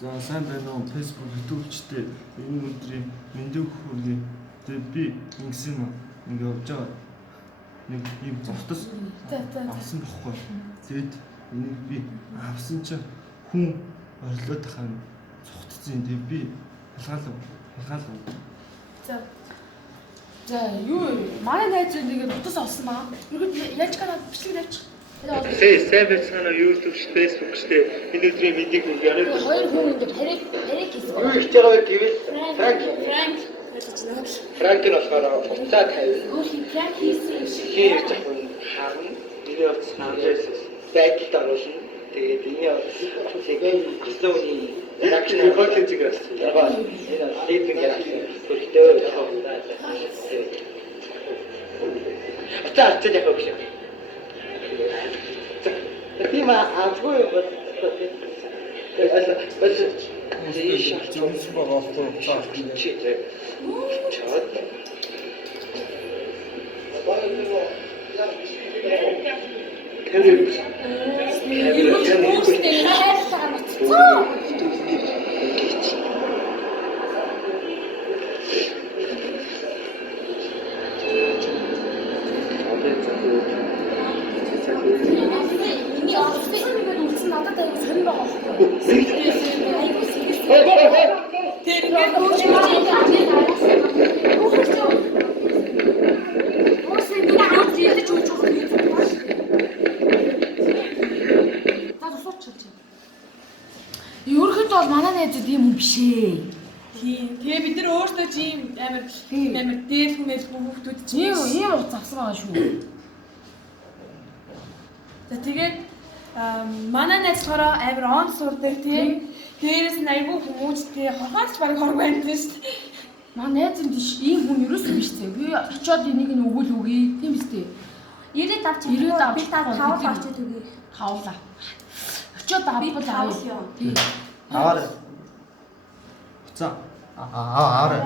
За сайн байна уу? Facebook, YouTube-чтэй энэ өдрийн мэндийг хүргэе. Тэгээ би ингэсэн юм ингэ явж байгаа. Нэг юм зовтос авсан бохгүй. Тэгэд энийг би авсан чинь хүн орлоод тахаа цухтцсан. Тэгээ би хулгаалав. За юу манай найз нэгээр утас олсон маа. Юу яаж канаад бичлэг тавьчих. Сайн байцгаана уу? YouTube, Facebook штэ энэ өдрийн мэндийг хүргэе. Хоёр хүн ингэ хариг хийсэн. Юу хийж байгаа вэ гэвэл Франк нь болохоор уцаа тавь. Франк хийсэн шиг. Хийж байгаа хүн харна. Миний утас хамжаас байдалд оруулна. Тэгээд энэ утас тэгээд гисүүний реакшн хөлөж байгаа. Яг энэ лидинг яг бүртээ Ата яг өгч. Тийм аавгүй юм бол бас ийш Жонс багаахгүй цааш читэй. Чад. Ерөөхдөө бол манай найзууд юм биш ээ. Тийм. Тэгээ бид нар өөрсдөө тийм амар дээр хүнээс хүүхдүүд чинь Ийм утас авсан байгаа шүү. За тэгээд манай найз болохоор амар он сурдаг тийм. Дээрээс нь айгүй хүмүүс тий хохооч баг хорг байна тийм шүү дээ. Манай найз энэ ийм хүн ерөөсөө биш дээ. Би очиод энийг нь өгөөл өгье. Тийм биз дээ. 90 авч би та 5 авчид үгүй. Тавлаа. Очиод авах юм. Тийм. аваарай. За. Аваарай.